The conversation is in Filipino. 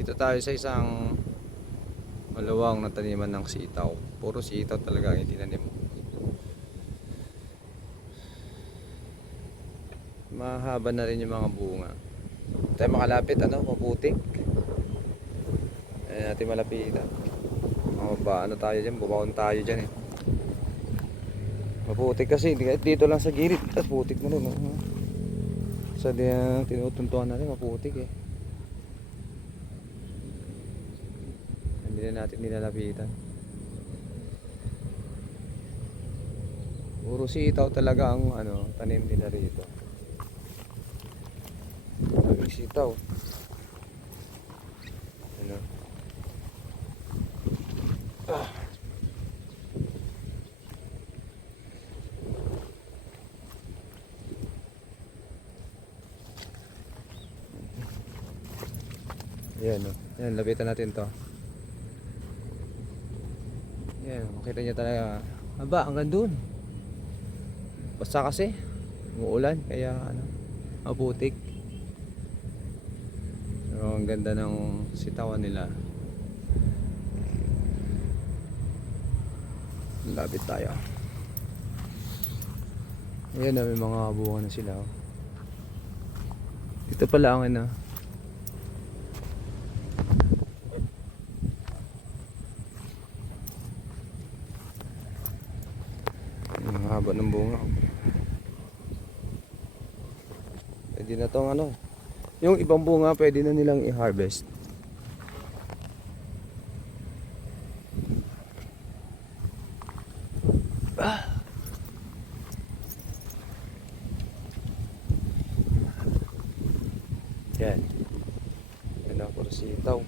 Dito tayo sa isang maluwang na taniman ng sitaw. Puro sitaw talaga ang itinanim. Mahaba na rin yung mga bunga. Tayo makalapit, maputik. Ayan natin malapitan. Ano tayo dyan, bubaon tayo dyan eh. Maputik kasi, dito lang sa gilid. At putik na rin. Sa tinutuntuhan na rin, maputik eh. Hindi na natin nilalapitan. Puro sitaw talaga ang tanim nila rito. Daming sitaw. Ah. Ayan Ayan, lapitan natin to. Ayan, makita nyo talaga. Aba, hanggang dun. Basta kasi umuulan kaya maputik. Pero ang ganda ng sitawan nila. Lapit tayo. Ayan may mga bunga na sila. Ito pala ang ang haba ng bunga. Pwede na tong yung ibang bunga pwede na nilang i-harvest. Yan. Yan ang puro sitaw.